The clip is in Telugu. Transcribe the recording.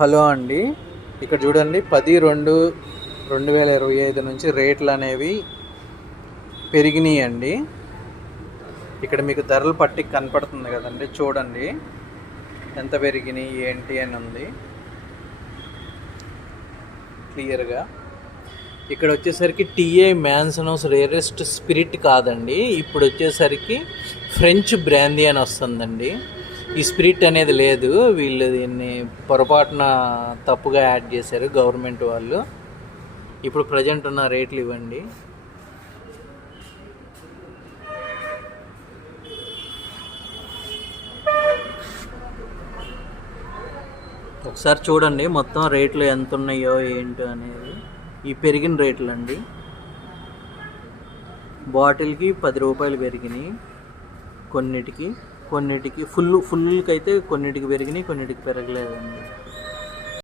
హలో అండి, ఇక్కడ చూడండి 10/2/2025 నుంచి రేట్లు అనేవి పెరిగినాయి అండి. ఇక్కడ మీకు ధరలు పట్టి కనపడుతుంది కదండి, చూడండి ఎంత పెరిగినాయి ఏంటి అని ఉంది క్లియర్గా. ఇక్కడ వచ్చేసరికి టీఏ మ్యాన్సనోస్ రేరెస్ట్ స్పిరిట్ కాదండి, ఇప్పుడు వచ్చేసరికి ఫ్రెంచ్ బ్రాందీ అని వస్తుందండి. ఈ స్పిరిట్ అనేది లేదు, వీళ్ళు దీన్ని పొరపాటున తప్పుగా యాడ్ చేశారు గవర్నమెంట్ వాళ్ళు. ఇప్పుడు ప్రజెంట్ ఉన్న రేట్లు ఇవ్వండి. ఒకసారి చూడండి మొత్తం రేట్లు ఎంత ఉన్నాయో ఏంటో అనేది. ఈ పెరిగిన రేట్లు అండి, బాటిల్కి 10 రూపాయలు పెరిగినాయి, కొన్నిటికి ఫుల్కి అయితే కొన్నిటికి పెరిగినాయి, కొన్నిటికి పెరగలేదండి.